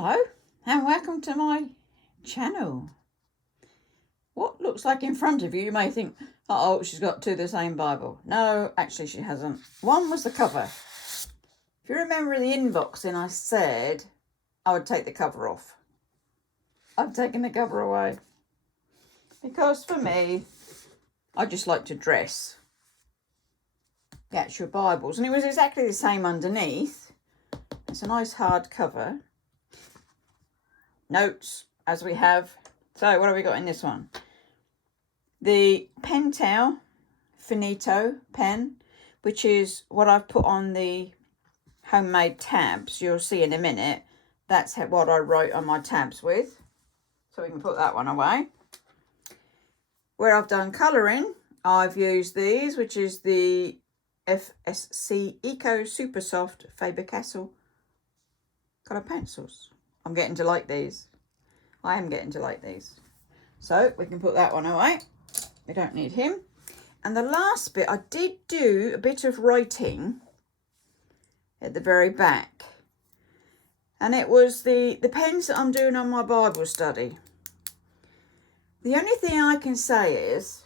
Hello and welcome to my channel. What looks like in front of you, you may think, oh, she's got two of the same Bible. No, actually she hasn't. One was the cover. If you remember in the inboxing, I said I would take the cover off. I've taken the cover away because for me, I just like to dress the actual Bibles, and it was exactly the same underneath. It's a nice hard cover. Notes as we have. So what have we got in this one? The Pentel Finito pen, which is what I've put on the homemade tabs. You'll see in a minute. That's what I wrote on my tabs with. So we can put that one away. Where I've done colouring, I've used these, which is the FSC Eco Super Soft Faber-Castell colour pencils. I'm getting to like these. I am getting to like these. So we can put that one away. We don't need him. And the last bit, I did do a bit of writing at the very back. And it was the pens that I'm doing on my Bible study. The only thing I can say is,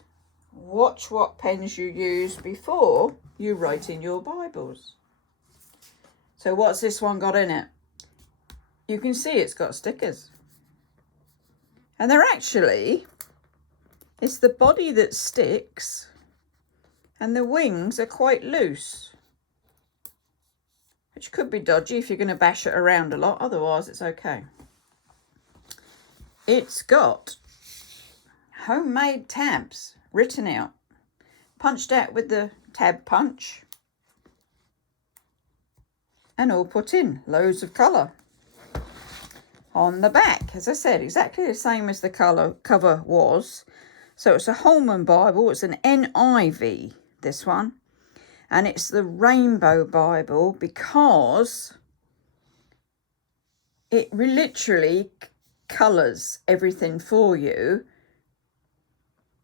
watch what pens you use before you write in your Bibles. So what's this one got in it? You can see it's got stickers. And they're actually, it's the body that sticks and the wings are quite loose, which could be dodgy if you're going to bash it around a lot. Otherwise, it's okay. It's got homemade tabs written out, punched out with the tab punch, and all put in, loads of colour. On the back, as I said, exactly the same as the cover was. So it's a Holman Bible. It's an NIV, this one. And it's the Rainbow Bible because it literally colours everything for you.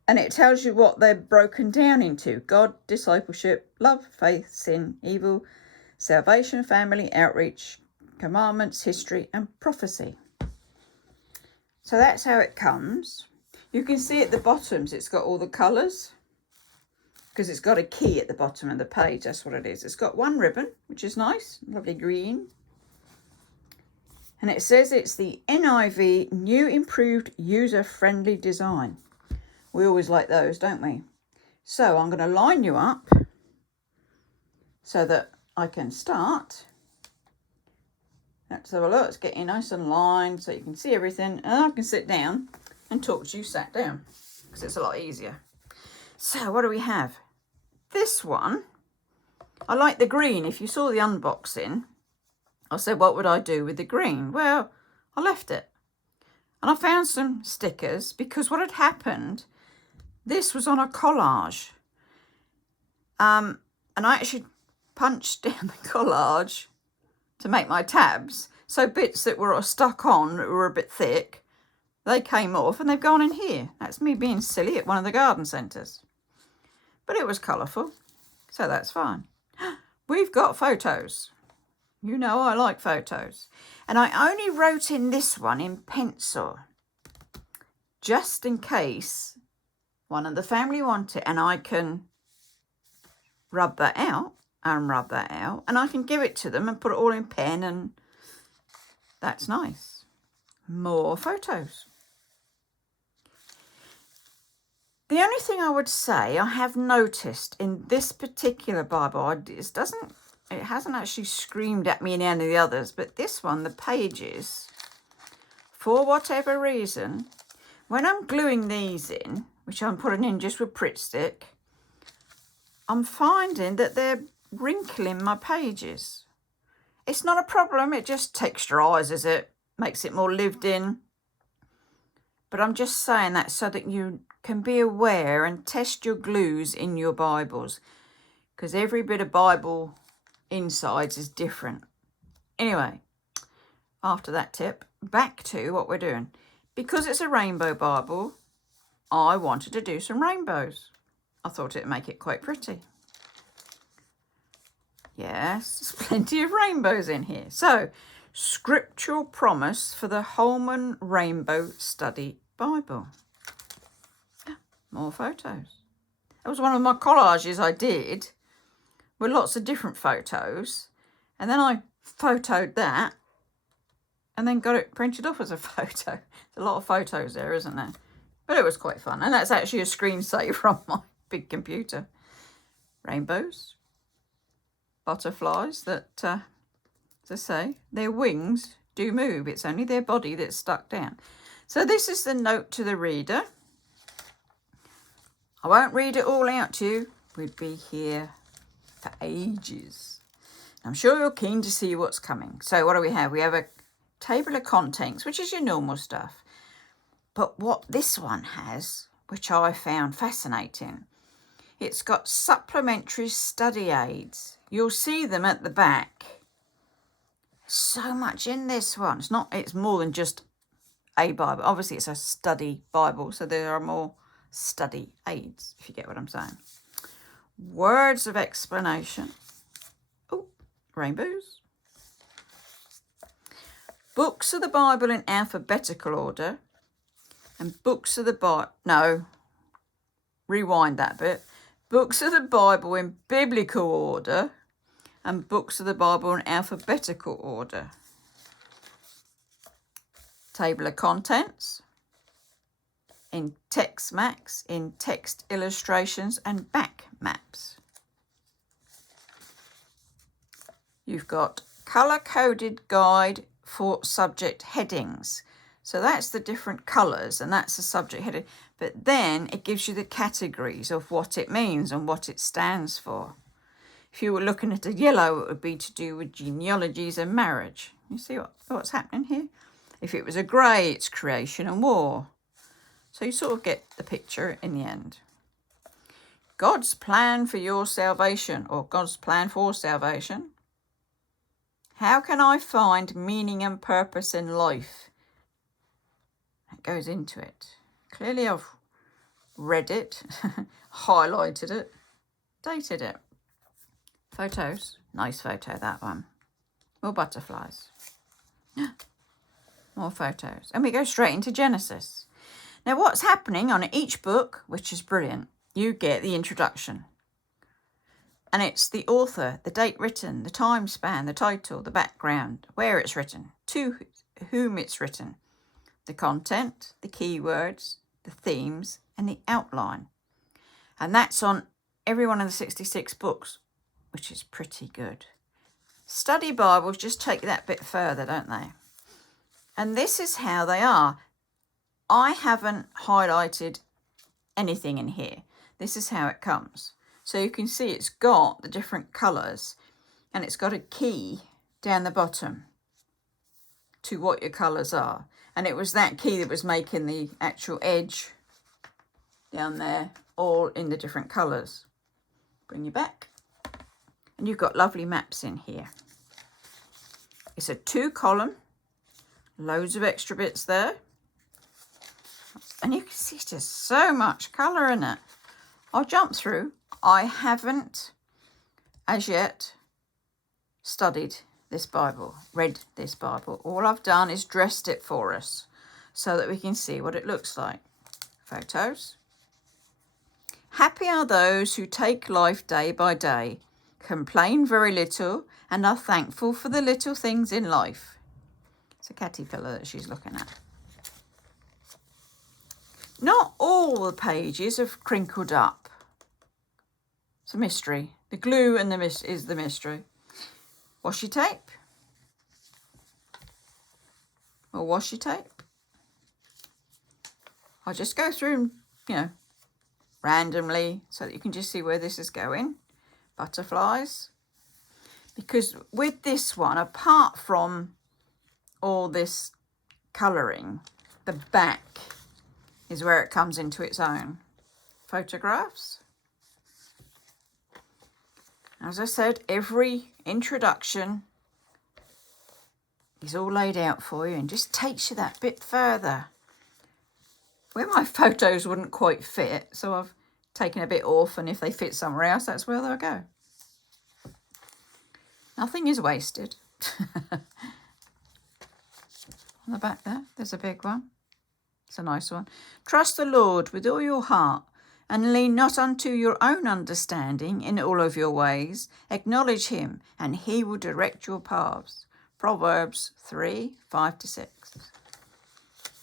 And it tells you what they're broken down into. God, discipleship, love, faith, sin, evil, salvation, family, outreach, commandments, history and prophecy. So that's how it comes. You can see at the bottoms it's got all the colours because it's got a key at the bottom of the page. That's what it is. It's got one ribbon, which is nice, lovely green. And it says it's the NIV New Improved User-Friendly Design. We always like those, don't we? So I'm going to line you up so that I can start. Let's have a look. Let's get you nice and lined so you can see everything. And I can sit down and talk to you sat down because it's a lot easier. So what do we have? This one, I like the green. If you saw the unboxing, I said, what would I do with the green? Well, I left it. And I found some stickers because what had happened, this was on a collage. And I actually punched down the collage to make my tabs. So bits that were stuck on that were a bit thick, they came off and they've gone in here. That's me being silly at one of the garden centres. But it was colourful, so that's fine. We've got photos. You know I like photos. And I only wrote in this one in pencil, just in case one of the family want it, and I can rub that out. And rub that out, and I can give it to them and put it all in pen, and that's nice. More photos. The only thing I would say I have noticed in this particular Bible, it hasn't actually screamed at me in any of the others, but this one, the pages, for whatever reason, when I'm gluing these in, which I'm putting in just with Pritt Stick, I'm finding that they're wrinkling my pages. It's not a problem, it just texturizes it, makes it more lived in. But I'm just saying that so that you can be aware and test your glues in your Bibles, because every bit of Bible insides is different. Anyway, after that tip, back to what we're doing. Because it's a rainbow Bible, I wanted to do some rainbows. I thought it'd make it quite pretty. Yes, there's plenty of rainbows in here. So Scriptural Promise for the Holman Rainbow Study Bible. Yeah, more photos. That was one of my collages I did with lots of different photos. And then I photoed that and then got it printed off as a photo. There's a lot of photos there, isn't there? But it was quite fun. And that's actually a screensaver on my big computer. Rainbows. Butterflies that, as I say, their wings do move. It's only their body that's stuck down. So this is the note to the reader. I won't read it all out to you. We'd be here for ages. I'm sure you're keen to see what's coming. So what do we have? We have a table of contents, which is your normal stuff. But what this one has, which I found fascinating, it's got supplementary study aids. You'll see them at the back. So much in this one. It's more than just a Bible. Obviously, it's a study Bible, so there are more study aids, if you get what I'm saying. Words of explanation. Oh, rainbows. Books of the Bible in alphabetical order. And books of the Bible... No, rewind that bit. Books of the Bible in biblical order. And books of the Bible in alphabetical order. Table of contents. In text maps, in text illustrations and back maps. You've got colour-coded guide for subject headings. So that's the different colours and that's the subject heading. But then it gives you the categories of what it means and what it stands for. If you were looking at a yellow, it would be to do with genealogies and marriage. You see what's happening here? If it was a grey, it's creation and war. So you sort of get the picture in the end. God's plan for your salvation, or God's plan for salvation. How can I find meaning and purpose in life? That goes into it. Clearly I've read it, highlighted it, dated it. Photos. Nice photo, that one. More butterflies. More photos. And we go straight into Genesis. Now, what's happening on each book, which is brilliant, you get the introduction. And it's the author, the date written, the time span, the title, the background, where it's written, to whom it's written, the content, the keywords, the themes, and the outline. And that's on every one of the 66 books, which is pretty good. Study Bibles just take that bit further, don't they? And this is how they are. I haven't highlighted anything in here. This is how it comes. So you can see it's got the different colours and it's got a key down the bottom to what your colours are. And it was that key that was making the actual edge down there all in the different colours. Bring you back. And you've got lovely maps in here. It's a 2-column, loads of extra bits there. And you can see just so much colour in it. I'll jump through. I haven't, as yet, studied this Bible, read this Bible. All I've done is dressed it for us so that we can see what it looks like. Photos. Happy are those who take life day by day, complain very little, and are thankful for the little things in life. It's a caterpillar that she's looking at. Not all the pages have crinkled up. It's a mystery. The glue and is the mystery. Washi tape. Or washi tape. I'll just go through, randomly so that you can just see where this is going. Butterflies. Because with this one, apart from all this colouring, the back is where it comes into its own. Photographs. As I said, every introduction is all laid out for you and just takes you that bit further. Where my photos wouldn't quite fit, so I've taken a bit off, and if they fit somewhere else, that's where they'll go. Nothing is wasted. On the back there, there's a big one. It's a nice one. Trust the Lord with all your heart and lean not unto your own understanding in all of your ways. Acknowledge him and he will direct your paths. Proverbs 3, 5-6.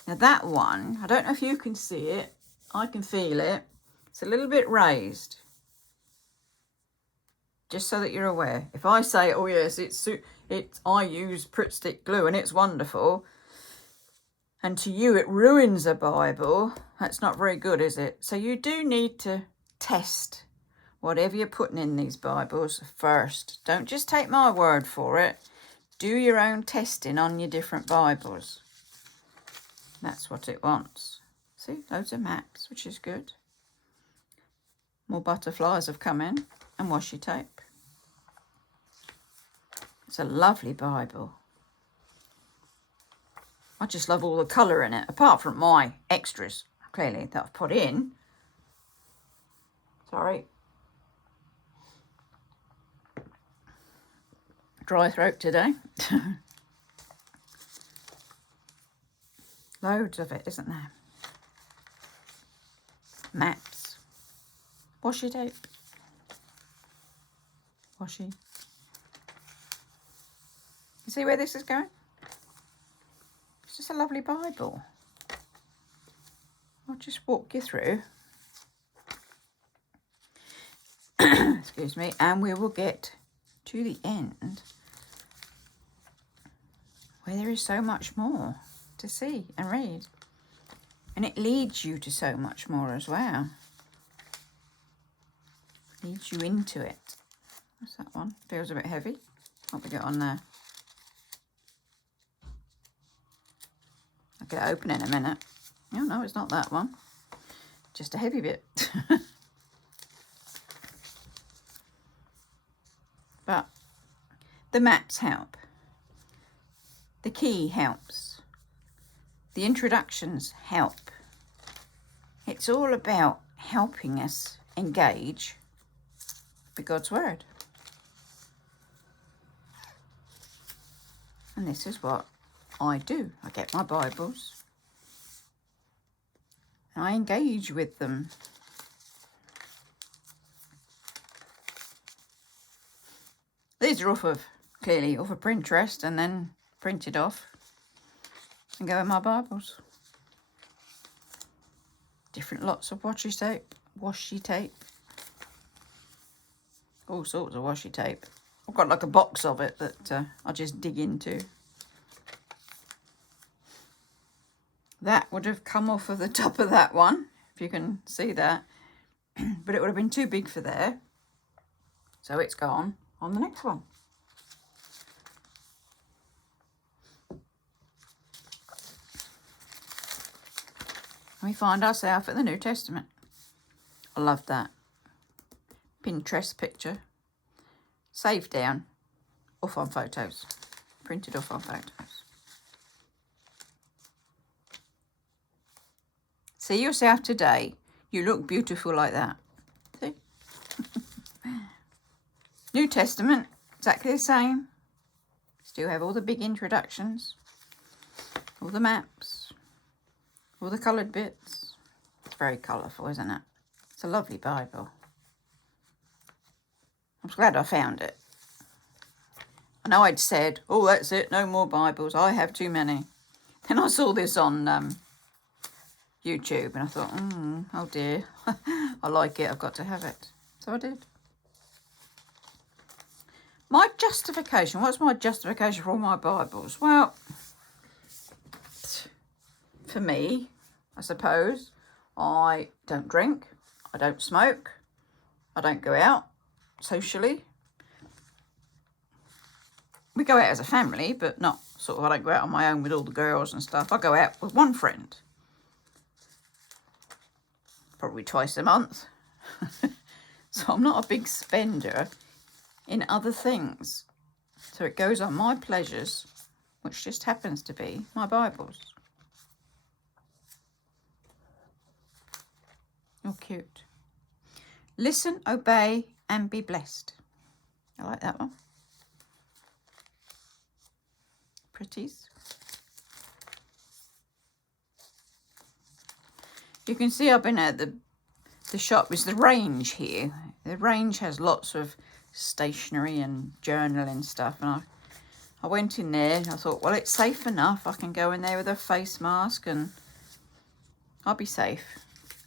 Now that one, I don't know if you can see it. I can feel it. It's a little bit raised. Just so that you're aware. If I say, oh yes, I use Pritt Stick glue and it's wonderful, and to you it ruins a Bible, that's not very good, is it? So you do need to test whatever you're putting in these Bibles first. Don't just take my word for it. Do your own testing on your different Bibles. That's what it wants. See, loads of maps, which is good. More butterflies have come in, and washi tape. It's a lovely Bible. I just love all the colour in it, apart from my extras, clearly, that I've put in. Sorry. Dry throat today. Loads of it, isn't there? Maps. Washi tape. Washi. You see where this is going? It's just a lovely Bible. I'll just walk you through. Excuse me. And we will get to the end where there is so much more to see and read. And it leads you to so much more as well. Leads you into it. What's that one? Feels a bit heavy. What we get on there? I'll get it open in a minute. Oh no, it's not that one. Just a heavy bit. But the maps help. The key helps. The introductions help. It's all about helping us engage with God's Word. And this is what I do. I get my Bibles and I engage with them. These are clearly off of Pinterest and then printed off and go in my Bibles. Different lots of washi tape. All sorts of washi tape. I've got like a box of it that I just dig into. That would have come off of the top of that one, if you can see that. But it would have been too big for there. So it's gone on the next one. We find ourselves at the New Testament. I love that. Pinterest picture. Saved down. Off on photos. Printed off on photos. See yourself today. You look beautiful like that. See? New Testament. Exactly the same. Still have all the big introductions. All the maps. All the coloured bits. It's very colourful, isn't it? It's a lovely Bible. I'm glad I found it. I know I'd said, oh, that's it, no more Bibles. I have too many. Then I saw this on YouTube and I thought, oh dear, I like it, I've got to have it. So I did. My justification, what's my justification for all my Bibles? Well, for me, I suppose, I don't drink, I don't smoke, I don't go out socially. We go out as a family, but not sort of, I don't go out on my own with all the girls and stuff. I go out with one friend. Probably twice a month. So I'm not a big spender in other things. So it goes on my pleasures, which just happens to be my Bibles. You're cute. Listen, obey, and be blessed. I like that one. Pretties. You can see I've been at the shop. Is the range here. The range has lots of stationery and journaling stuff, and I went in there and I thought, well, it's safe enough. I can go in there with a face mask and I'll be safe.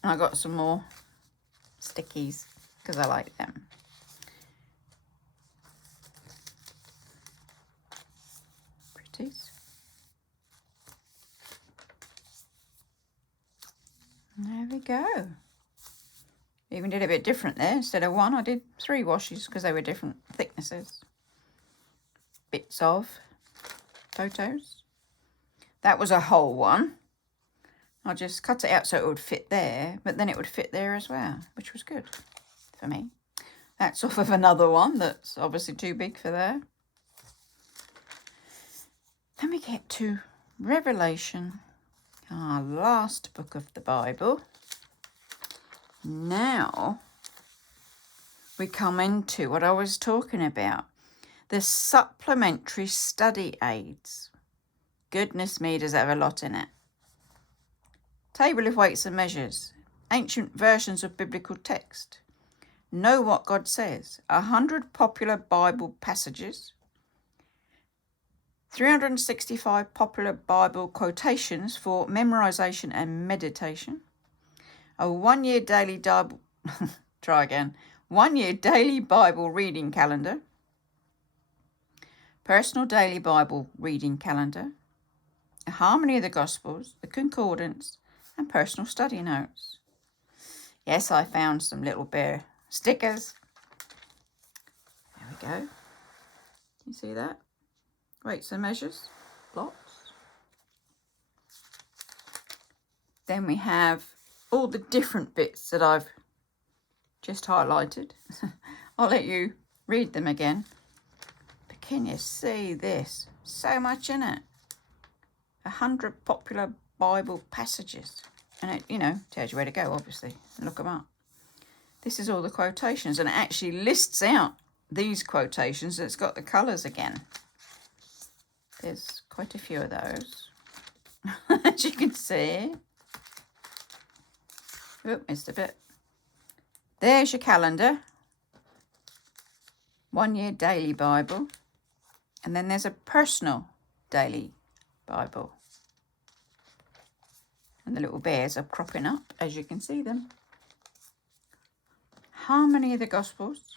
And I got some more stickies because I like them. Pretties. There we go. Even did a bit different there. Instead of one, I did 3 washes because they were different thicknesses. Bits of photos. That was a whole one. I just cut it out so it would fit there, but then it would fit there as well, which was good for me. That's off of another one that's obviously too big for there. Then we get to Revelation, our last book of the Bible. Now we come into what I was talking about, the supplementary study aids. Goodness me, does it have a lot in it. Table of weights and measures, ancient versions of biblical text, know what God says, 100 popular Bible passages, 365 popular Bible quotations for memorization and meditation, a 1-year daily Bible, 1-year daily Bible reading calendar, personal daily Bible reading calendar, a harmony of the Gospels, the concordance, and personal study notes. Yes, I found some little bear stickers. There we go. Can you see that? Weights and measures, lots. Then we have all the different bits that I've just highlighted. I'll let you read them again. But can you see this? So much in it. 100 popular Bible passages. And it, you know, tells you where to go, obviously. Look them up. This is all the quotations. And it actually lists out these quotations. It's got the colours again. There's quite a few of those. As you can see. Oop, missed a bit. There's your calendar. 1-year daily Bible. And then there's a personal daily Bible. And the little bears are cropping up, as you can see them. Harmony of the Gospels.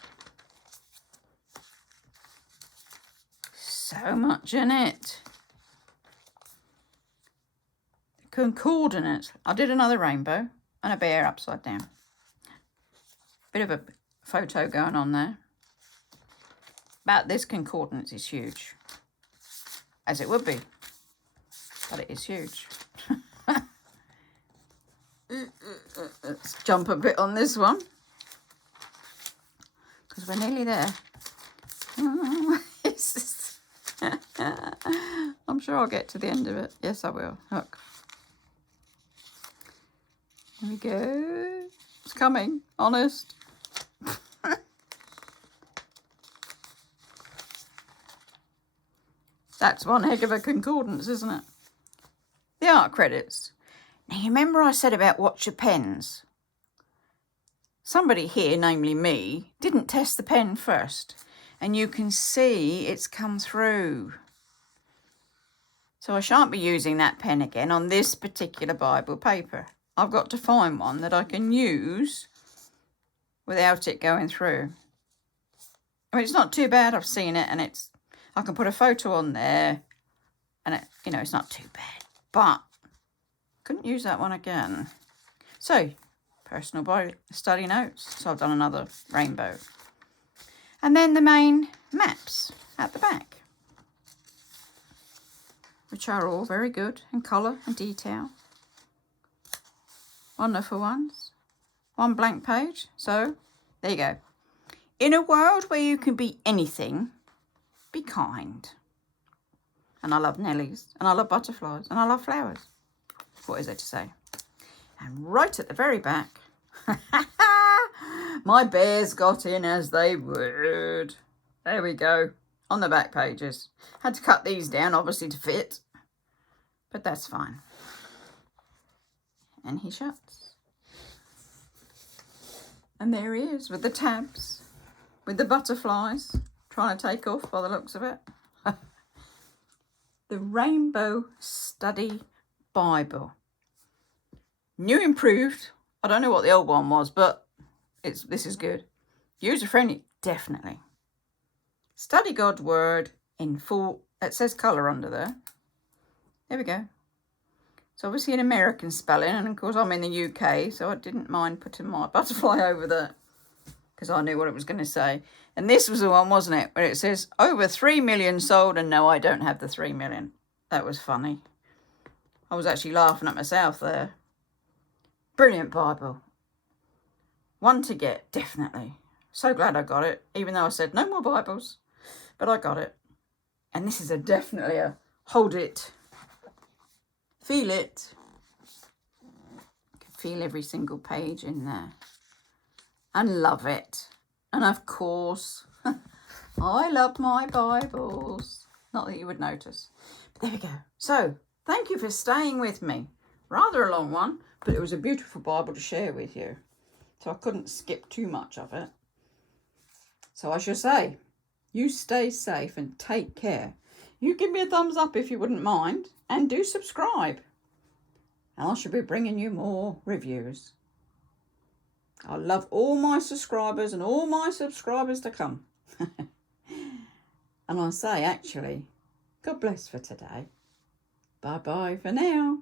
So much in it. The concordance. I did another rainbow and a bear upside down. Bit of a photo going on there. But this concordance is huge. As it would be. But it is huge. Let's jump a bit on this one. Because we're nearly there. I'm sure I'll get to the end of it. Yes, I will. Look. Here we go. It's coming. Honest. That's one heck of a concordance, isn't it? The art credits. Now, you remember I said about watch your pens? Somebody here, namely me, didn't test the pen first. And you can see it's come through. So I shan't be using that pen again on this particular Bible paper. I've got to find one that I can use without it going through. I mean, it's not too bad. I've seen it, and I can put a photo on there, and it, you know, it's not too bad. But couldn't use that one again. So, personal Bible study notes. So I've done another rainbow. And then the main maps at the back, which are all very good in colour and detail. Wonderful ones. One blank page. So, there you go. In a world where you can be anything, be kind. And I love Nellies, and I love butterflies, and I love flowers. What is there to say? And right at the very back, my bears got in as they would. There we go, on the back pages. Had to cut these down, obviously, to fit, but that's fine. And he shuts. And there he is with the tabs, with the butterflies, trying to take off by the looks of it. The Rainbow Study Bible. New improved. I don't know what the old one was, but this is good. User friendly, definitely. Study God's Word in full. It says colour under there. There we go. It's obviously an American spelling, and of course I'm in the UK, so I didn't mind putting my butterfly over there because I knew what it was going to say. And this was the one, wasn't it, where it says over 3 million sold, and no, I don't have the 3 million. That was funny. I was actually laughing at myself there. Brilliant Bible. One to get, definitely. So glad I got it, even though I said no more Bibles, but I got it. And this is definitely a hold it. Feel it. You can feel every single page in there. And love it. And of course, I love my Bibles. Not that you would notice. But there we go. So, thank you for staying with me. Rather a long one, but it was a beautiful Bible to share with you. So I couldn't skip too much of it. So I shall say, you stay safe and take care. You give me a thumbs up if you wouldn't mind, and do subscribe. And I shall be bringing you more reviews. I love all my subscribers and all my subscribers to come. And I say, actually, God bless for today. Bye-bye for now.